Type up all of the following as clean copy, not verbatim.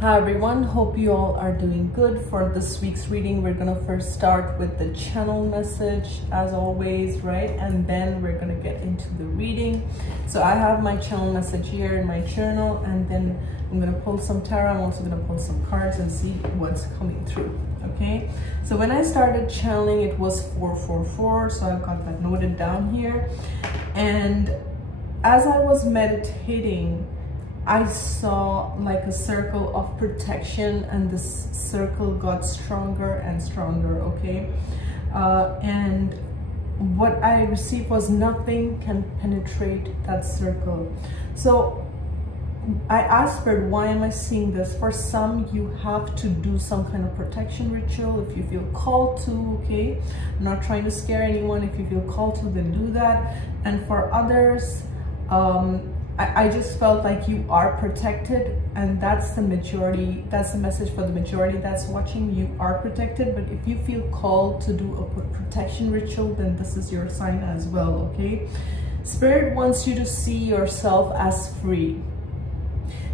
Hi everyone, hope you all are doing good. For this week's reading, we're gonna first start with the channel message as always, right? And then we're gonna get into the reading. So I have my channel message here in my journal, and then I'm gonna pull some tarot. I'm also gonna pull some cards and see what's coming through, okay? So when I started channeling, it was 444, so I've got that noted down here. And as I was meditating, I saw like a circle of protection, and this circle got stronger and stronger, okay? And what I received was nothing can penetrate that circle. So I asked Spirit, why am I seeing this? For some, you have to do some kind of protection ritual if you feel called to, okay? I'm not trying to scare anyone. If you feel called to, then do that. And for others, I just felt like you are protected, and that's the majority. That's the message for the majority that's watching. You are protected, but if you feel called to do a protection ritual, then this is your sign as well, okay? Spirit wants you to see yourself as free.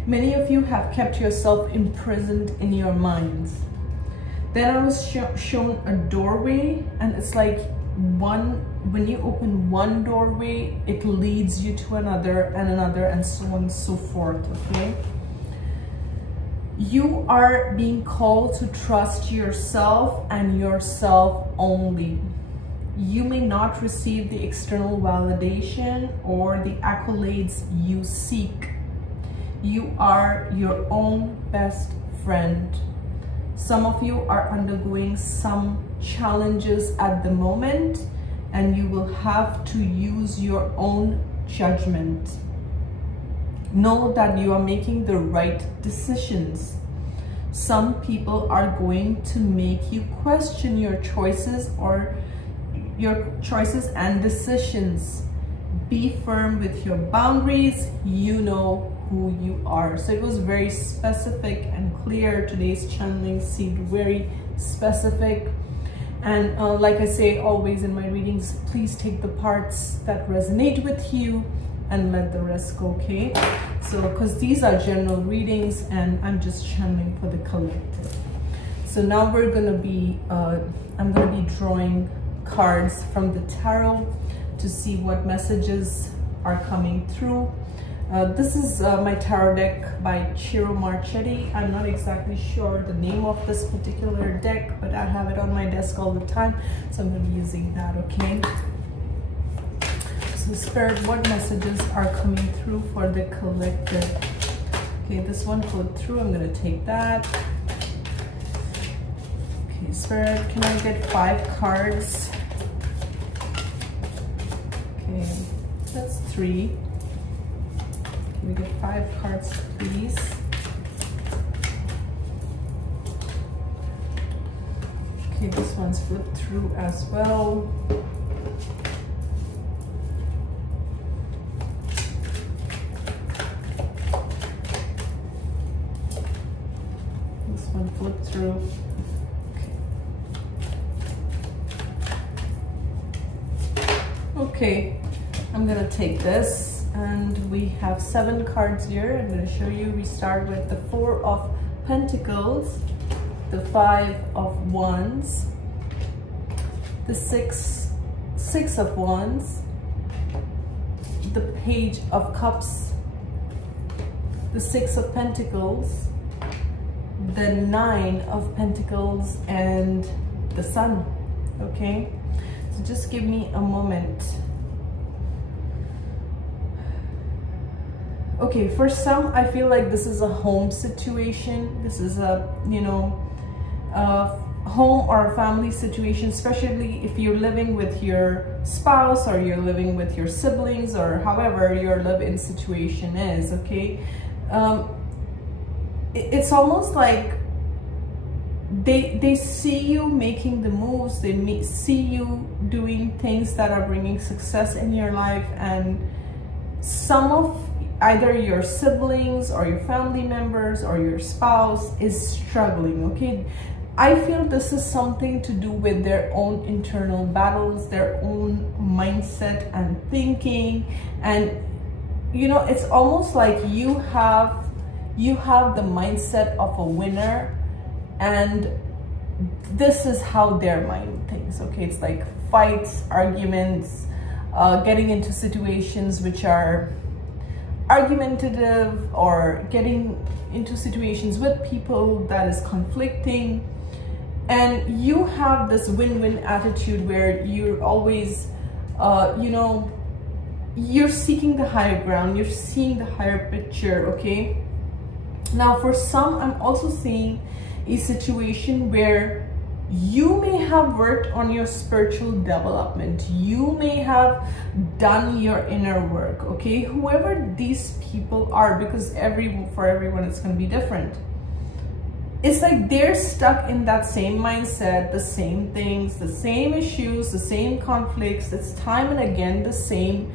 Many of you have kept yourself imprisoned in your minds. Then I was shown a doorway, and it's like when you open one doorway, it leads you to another and another, and so on and so forth, okay? You are being called to trust yourself and yourself only. You may not receive the external validation or the accolades you seek. You are your own best friend. Some of you are undergoing some challenges at the moment, and you will have to use your own judgment. Know that you are making the right decisions. Some people are going to make you question your choices and decisions. Be firm with your boundaries. You know who you are. So it was very specific and clear. Today's channeling seemed very specific. And like I say always in my readings, please take the parts that resonate with you and let the rest go, okay? So, because these are general readings and I'm just channeling for the collective. So now we're gonna be, I'm gonna be drawing cards from the tarot to see what messages are coming through. This is my tarot deck by Ciro Marchetti. I'm not exactly sure the name of this particular deck, but I have it on my desk all the time, so I'm going to be using that, okay? So Spirit, what messages are coming through for the collective? Okay, this one flowed through. I'm going to take that. Okay, Spirit, can I get 5 cards? Okay, that's 3. We get 5 cards, please. Okay, this one's flipped through as well. This one flipped through. Okay, I'm gonna take this. And we have 7 cards here. I'm going to show you. We start with the 4 of Pentacles, the 5 of Wands, the 6 of Wands, the Page of Cups, the 6 of Pentacles, the 9 of Pentacles, and the Sun. Okay, so just give me a moment. Okay, for some, I feel like this is a home situation. This is a, you know, a home or a family situation, especially if you're living with your spouse or you're living with your siblings or however your live-in situation is, okay? It's almost like they see you making the moves, they see you doing things that are bringing success in your life, and some of either your siblings or your family members or your spouse is struggling, okay? I feel this is something to do with their own internal battles, their own mindset and thinking. And, you know, it's almost like you have you have the mindset of a winner, and this is how their mind thinks, okay? It's like fights, arguments, getting into situations which are argumentative, or getting into situations with people that is conflicting. And you have this win-win attitude where you're always, you know, you're seeking the higher ground, you're seeing the higher picture, okay? Now, for some, I'm also seeing a situation where you may have worked on your spiritual development. You may have done your inner work, okay? Whoever these people are, because for everyone, it's going to be different. It's like they're stuck in that same mindset, the same things, the same issues, the same conflicts. It's time and again the same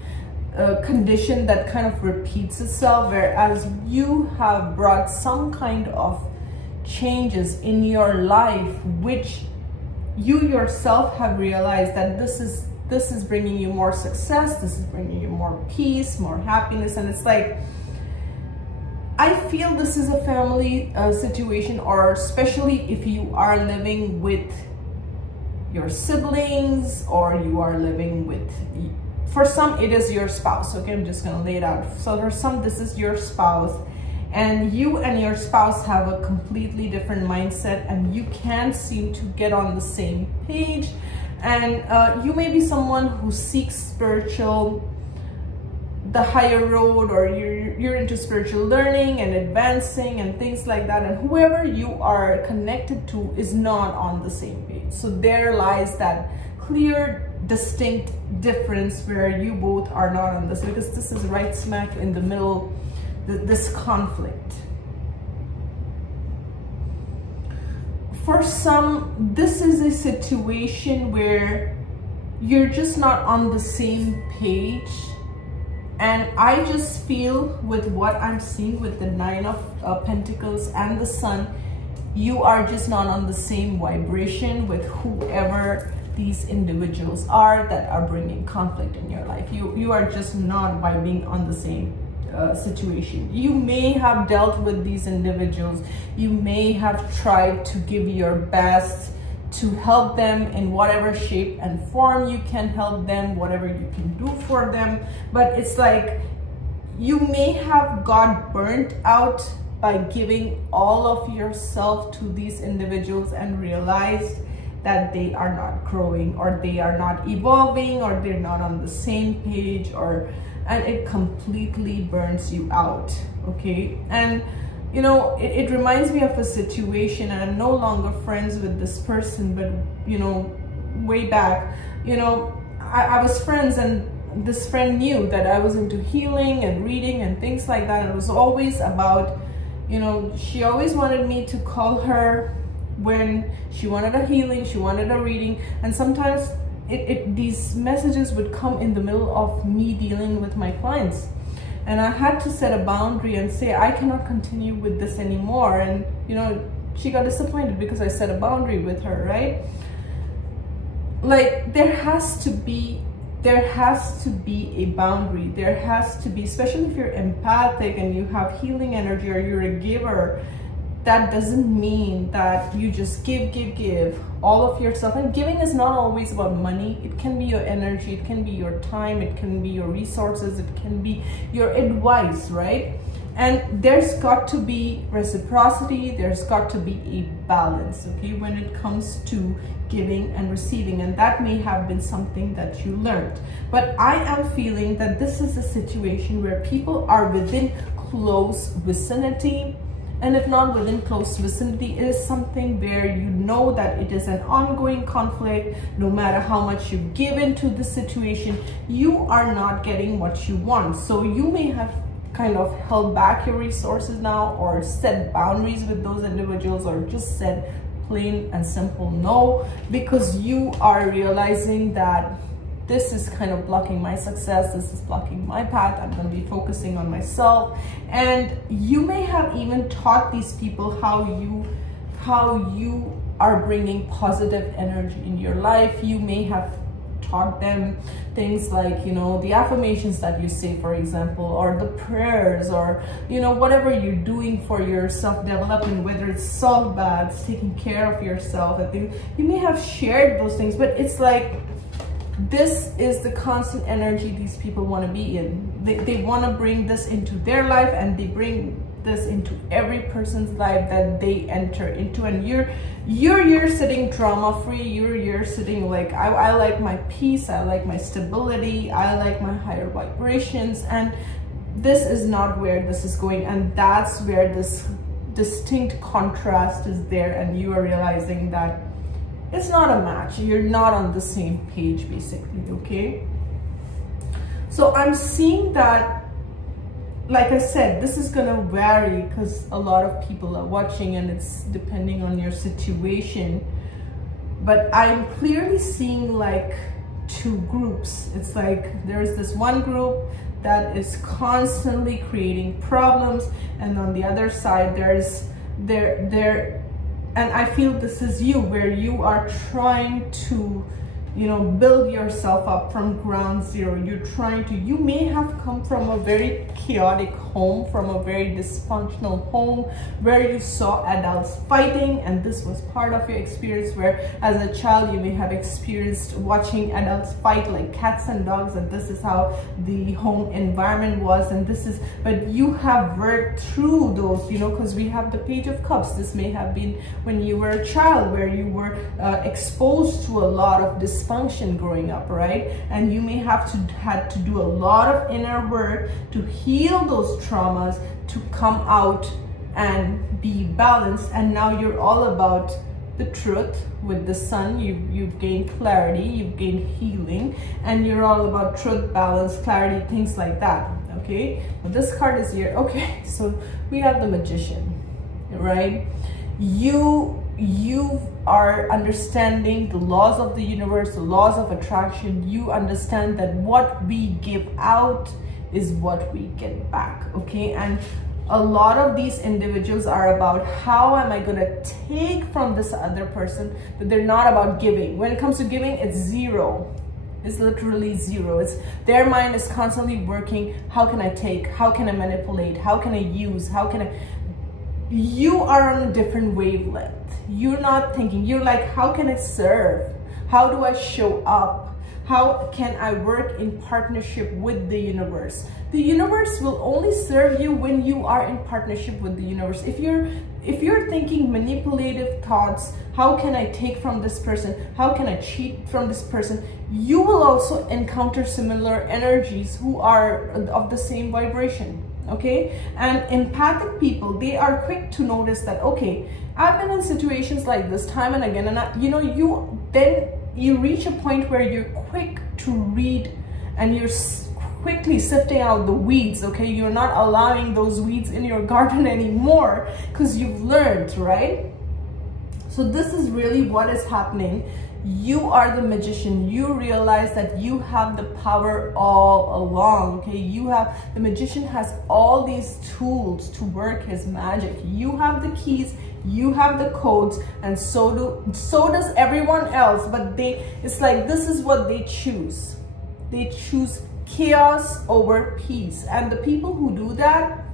condition that kind of repeats itself, whereas you have brought some kind of changes in your life which you yourself have realized that this is bringing you more success, this is bringing you more peace, more happiness. And it's like, I feel this is a family situation, or especially if you are living with your siblings, or you are living with, for some it is your spouse, okay? I'm just gonna lay it out. So for some, this is your spouse, and you and your spouse have a completely different mindset, and you can't seem to get on the same page. And you may be someone who seeks the higher road, or you're into spiritual learning and advancing and things like that, and whoever you are connected to is not on the same page. So there lies that clear, distinct difference where you both are not on this, because this is right smack in the middle, this conflict. For some, this is a situation where you're just not on the same page. And I just feel, with what I'm seeing with the Nine of Pentacles and the Sun, you are just not on the same vibration with whoever these individuals are that are bringing conflict in your life. You are just not vibing on the same situation. You may have dealt with these individuals. You may have tried to give your best to help them in whatever shape and form you can help them, whatever you can do for them. But it's like you may have got burnt out by giving all of yourself to these individuals and realized that they are not growing, or they are not evolving, or they're not on the same page, and it completely burns you out, okay? And you know, it reminds me of a situation, and I'm no longer friends with this person, but you know, way back, you know, I was friends, and this friend knew that I was into healing and reading and things like that. It was always about, you know, she always wanted me to call her when she wanted a healing, she wanted a reading, and sometimes these messages would come in the middle of me dealing with my clients. And I had to set a boundary and say, I cannot continue with this anymore. And, you know, she got disappointed because I set a boundary with her, right? Like, there has to be a boundary. There has to be, especially if you're empathic and you have healing energy, or you're a giver, that doesn't mean that you just give all of yourself. And giving is not always about money. It can be your energy, it can be your time, it can be your resources, it can be your advice, right? And there's got to be reciprocity, there's got to be a balance, okay, when it comes to giving and receiving. And that may have been something that you learned. But I am feeling that this is a situation where people are within close vicinity. And if not within close vicinity, it is something where you know that it is an ongoing conflict. No matter how much you give into the situation, you are not getting what you want. So you may have kind of held back your resources now, or set boundaries with those individuals, or just said plain and simple no, because you are realizing that this is kind of blocking my success, this is blocking my path, I'm going to be focusing on myself. And you may have even taught these people how you are bringing positive energy in your life. You may have taught them things like, you know, the affirmations that you say, for example, or the prayers, or, you know, whatever you're doing for your self-development, whether it's salt baths, taking care of yourself. I think you may have shared those things, but it's like, this is the constant energy these people want to be in. They want to bring this into their life, and they bring this into every person's life that they enter into. And you're sitting drama free. You're sitting like, I like my peace, I like my stability, I like my higher vibrations, and this is not where this is going. And that's where this distinct contrast is there, and you are realizing that it's not a match. You're not on the same page, basically. Okay, so I'm seeing that, like I said, this is gonna vary because a lot of people are watching, and it's depending on your situation. But I'm clearly seeing like two groups. It's like there's this one group that is constantly creating problems, and on the other side there's and I feel this is you, where you are trying to, you know, build yourself up from ground zero. You're trying to, you may have come from a very chaotic home, from a very dysfunctional home, where you saw adults fighting, and this was part of your experience, where as a child you may have experienced watching adults fight like cats and dogs, and this is how the home environment was. And this is, but you have worked through those, you know, because we have the Page of Cups. This may have been when you were a child, where you were exposed to a lot of dysfunction growing up, right? And you may have had to do a lot of inner work to heal those traumas, to come out and be balanced. And now you're all about the truth. With the sun, you've gained clarity, you've gained healing, and you're all about truth, balance, clarity, things like that. Okay, well, this card is here. Okay, so we have the Magician, right? You are understanding the laws of the universe, the laws of attraction. You understand that what we give out is what we get back. Okay, and a lot of these individuals are about, how am I going to take from this other person, but they're not about giving. When it comes to giving, it's zero. It's literally zero. It's their mind is constantly working. How can I take? How can I manipulate? How can I use? How can I? You are on a different wavelength. You're not thinking. You're like, how can I serve? How do I show up? How can I work in partnership with the universe? The universe will only serve you when you are in partnership with the universe. If you're thinking manipulative thoughts, how can I take from this person? How can I cheat from this person? You will also encounter similar energies who are of the same vibration. Okay, and empathic people, they are quick to notice that, okay, I've been in situations like this time and again, and you reach a point where you're quick to read, and you're quickly sifting out the weeds. Okay, you're not allowing those weeds in your garden anymore, because you've learned, right? So this is really what is happening. You are the Magician. You realize that you have the power all along. Okay, the Magician has all these tools to work his magic. You have the keys, you have the codes, and so does everyone else. But it's like, this is what they choose. They choose chaos over peace. And the people who do that,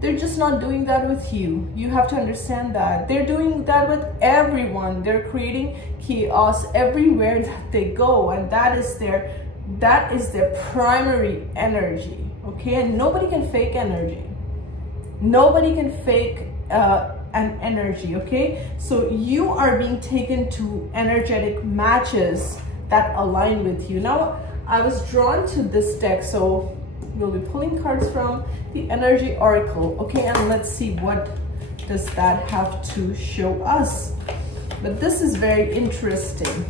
they're just not doing that with you. You have to understand that. They're doing that with everyone. They're creating chaos everywhere that they go. And that is their primary energy. Okay, and nobody can fake energy. Nobody can fake an energy. Okay, so you are being taken to energetic matches that align with you. Now, I was drawn to this deck, so we'll be pulling cards from the Energy Oracle. Okay, and let's see, what does that have to show us? But this is very interesting.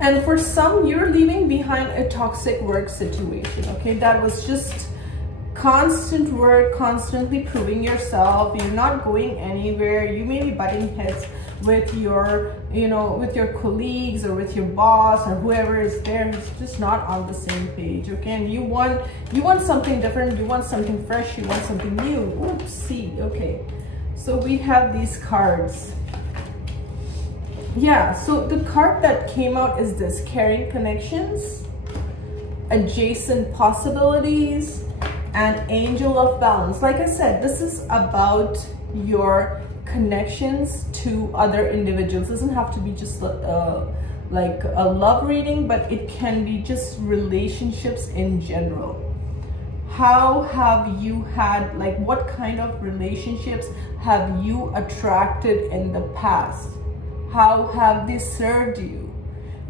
And for some, you're leaving behind a toxic work situation. Okay, that was just constant work, constantly proving yourself. You're not going anywhere. You may be butting heads with your, with your colleagues or with your boss or whoever is there. It's just not on the same page. Okay, and you want something different. You want something fresh. You want something new. Oopsie. Okay, so we have these cards. yeah, so the card that came out is this: caring connections, adjacent possibilities, and angel of balance. Like I said, this is about your connections to other individuals. It doesn't have to be just like a love reading, but it can be just relationships in general. How have you had, like, what kind of relationships have you attracted in the past? How have they served you?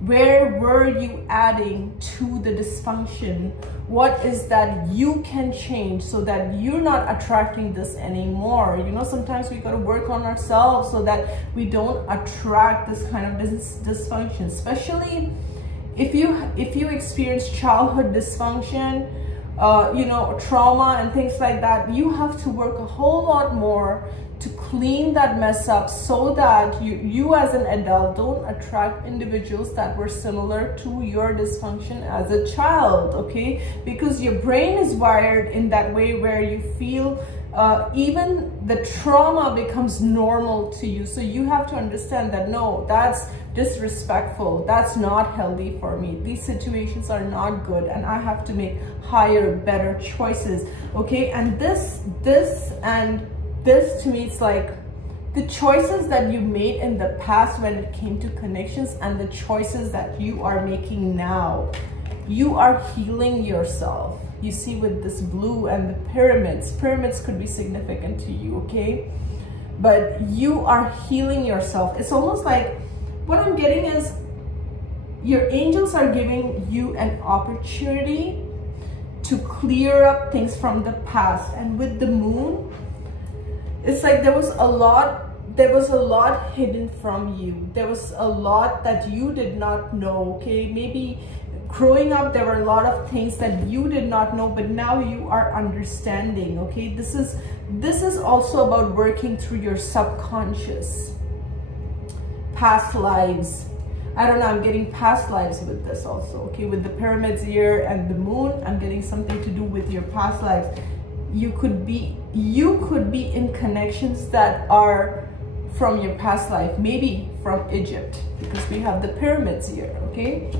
Where were you adding to the dysfunction? What is that you can change so that you're not attracting this anymore? You know, sometimes we got to work on ourselves so that we don't attract this kind of dysfunction, especially if you experience childhood dysfunction, you know, trauma and things like that. You have to work a whole lot more to clean that mess up so that you as an adult don't attract individuals that were similar to your dysfunction as a child, okay? Because your brain is wired in that way where you feel even the trauma becomes normal to you. So you have to understand that, no, that's disrespectful, that's not healthy for me, these situations are not good, and I have to make higher, better choices, okay? And this to me, it's like the choices that you made in the past when it came to connections and the choices that you are making now. You are healing yourself. You see, with this blue and the pyramids could be significant to you, okay? But you are healing yourself. It's almost like, what I'm getting is your angels are giving you an opportunity to clear up things from the past. And with the moon, it's like there was a lot hidden from you. There was a lot that you did not know, okay? Maybe growing up, there were a lot of things that you did not know, but now you are understanding, okay? This is also about working through your subconscious, past lives. I don't know, I'm getting past lives with this also, okay? With the pyramids here and the moon, I'm getting something to do with your past lives. You could be in connections that are from your past life, maybe from Egypt, because we have the pyramids here, okay?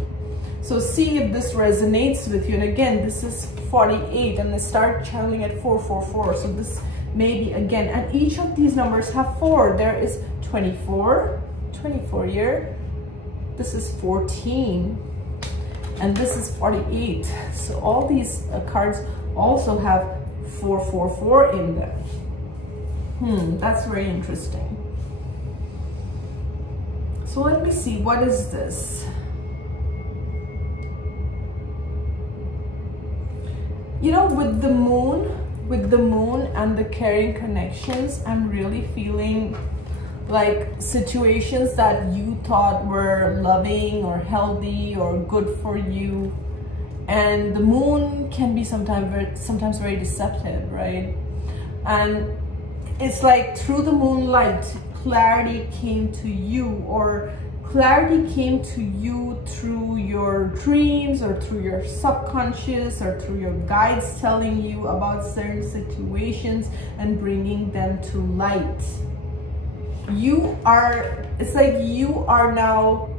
So see if this resonates with you. And again, this is 48, and I start channeling at 444. So this may be again, and each of these numbers have 4. There is 24 here. This is 14, and this is 48. So all these cards also have 444 in them. That's very interesting. So let me see, what is this? You know, with the moon and the caring connections, I'm really feeling like situations that you thought were loving or healthy or good for you. And the moon can be sometimes very deceptive, right? And it's like through the moonlight, clarity came to you, or clarity came to you through your dreams or through your subconscious or through your guides telling you about certain situations and bringing them to light. It's like you are now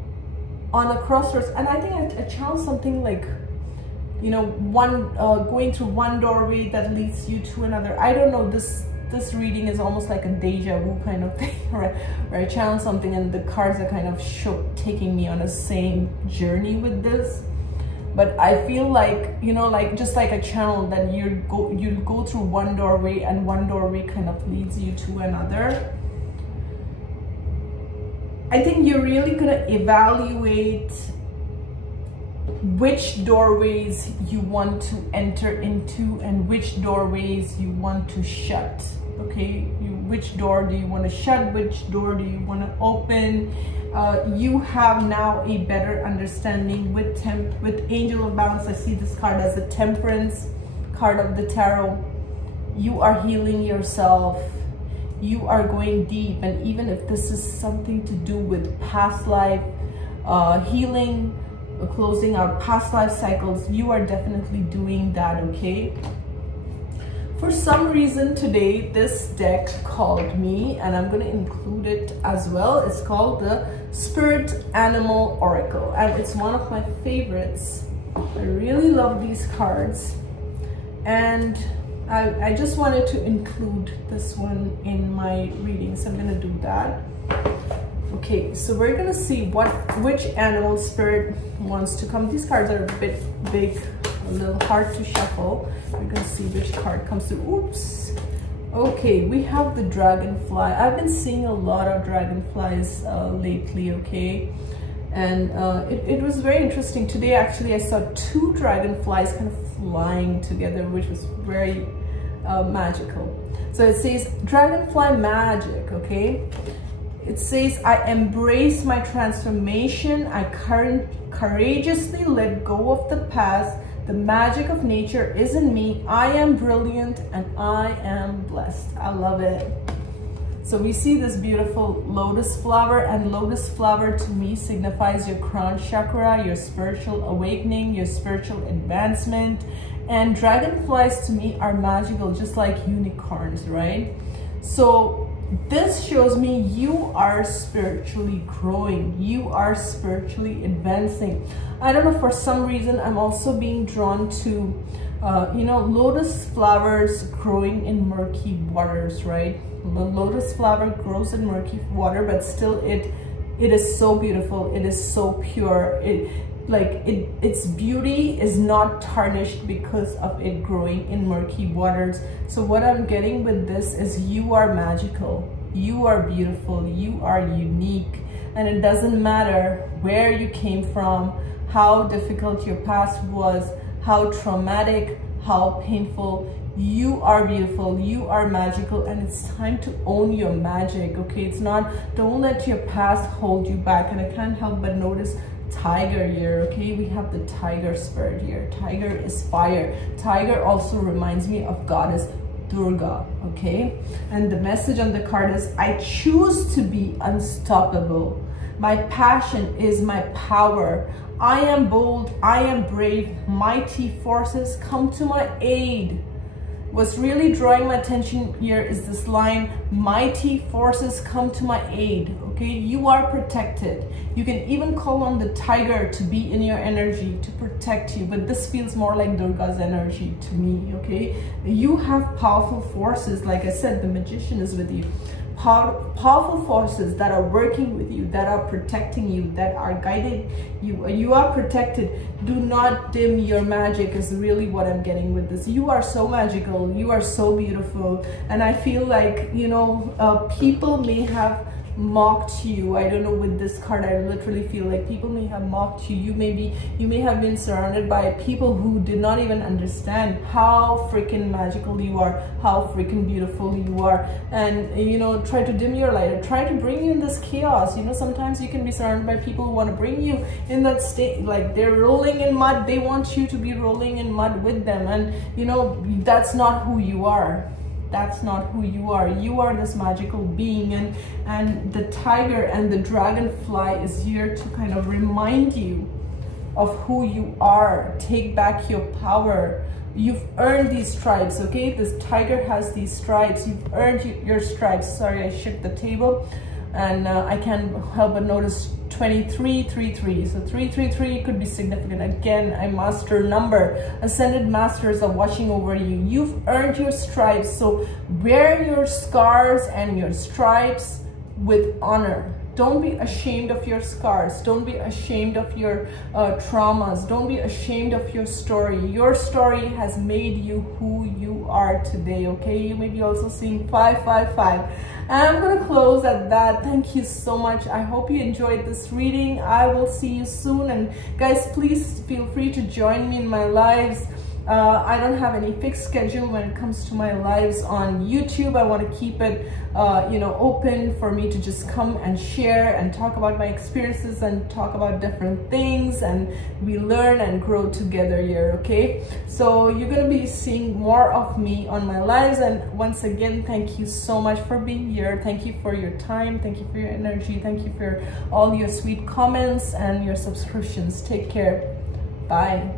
on a crossroads. And I think I channeled something like, you know, going through one doorway that leads you to another. I don't know, this reading is almost like a deja vu kind of thing, right? Where I channel something and the cards are kind of taking me on the same journey with this. But I feel like, you know, like just like a channel that you go through one doorway and one doorway kind of leads you to another. I think you're really gonna evaluate which doorways you want to enter into and which doorways you want to shut, okay? Which door do you want to shut? Which door do you want to open? You have now a better understanding with Angel of Balance. I see this card as a Temperance card of the tarot. You are healing yourself. You are going deep, and even if this is something to do with past life, healing, closing out past life cycles, you are definitely doing that, okay? For some reason today, this deck called me, and I'm going to include it as well. It's called the Spirit Animal Oracle, and it's one of my favorites. I really love these cards, and I just wanted to include this one in my reading, so I'm going to do that. Okay, so we're going to see which animal spirit wants to come. These cards are a bit big, a little hard to shuffle. We're going to see which card comes through. Oops. Okay, we have the dragonfly. I've been seeing a lot of dragonflies lately, okay? And it was very interesting. Today, actually, I saw 2 dragonflies kind of flying together, which was very magical. So it says dragonfly magic, okay? It says, I embrace my transformation. I courageously let go of the past. The magic of nature is in me. I am brilliant and I am blessed. I love it. So we see this beautiful lotus flower, and lotus flower to me signifies your crown chakra, your spiritual awakening, your spiritual advancement. And dragonflies to me are magical, just like unicorns, right? So this shows me you are spiritually growing. You are spiritually advancing. I don't know, for some reason, I'm also being drawn to, you know, lotus flowers growing in murky waters, right? The lotus flower grows in murky water, but still it is so beautiful. It is so pure. Its beauty is not tarnished because of it growing in murky waters. So what I'm getting with this is you are magical, you are beautiful, you are unique, and it doesn't matter where you came from, how difficult your past was, how traumatic, how painful. You are beautiful, you are magical, and it's time to own your magic, okay? It's not, don't let your past hold you back. And I can't help but notice tiger here, okay? We have the tiger spirit here. Tiger is fire. Tiger also reminds me of goddess Durga, okay? And the message on the card is, I choose to be unstoppable. My passion is my power. I am bold, I am brave. Mighty forces come to my aid. What's really drawing my attention here is this line, mighty forces come to my aid, okay? You are protected. You can even call on the tiger to be in your energy to protect you, but this feels more like Durga's energy to me, okay? You have powerful forces. Like I said, the magician is with you. Powerful forces that are working with you, that are protecting you, that are guiding you. You are protected. Do not dim your magic is really what I'm getting with this. You are so magical. You are so beautiful. And I feel like, you know, people may have mocked you. I don't know, with this card, I literally feel like people may have mocked you. You may have been surrounded by people who did not even understand how freaking magical you are, how freaking beautiful you are, and you know, try to dim your light, or try to bring you in this chaos. You know, sometimes you can be surrounded by people who want to bring you in that state, like they're rolling in mud. They want you to be rolling in mud with them, and you know, that's not who you are. That's not who you are. You are this magical being, and the tiger and the dragonfly is here to kind of remind you of who you are. Take back your power. You've earned these stripes, okay? This tiger has these stripes. You've earned your stripes. Sorry, I shook the table, and I can't help but notice 2333. So 333 could be significant. Again, a master number. Ascended masters are watching over you. You've earned your stripes. So wear your scars and your stripes with honor. Don't be ashamed of your scars. Don't be ashamed of your traumas. Don't be ashamed of your story. Your story has made you who you are today, okay? You may be also seeing 555. I'm going to close at that. Thank you so much. I hope you enjoyed this reading. I will see you soon. And guys, please feel free to join me in my lives. I don't have any fixed schedule when it comes to my lives on YouTube. I want to keep it, you know, open for me to just come and share and talk about my experiences and talk about different things, and we learn and grow together here, okay? So you're going to be seeing more of me on my lives. And once again, thank you so much for being here. Thank you for your time. Thank you for your energy. Thank you for all your sweet comments and your subscriptions. Take care. Bye.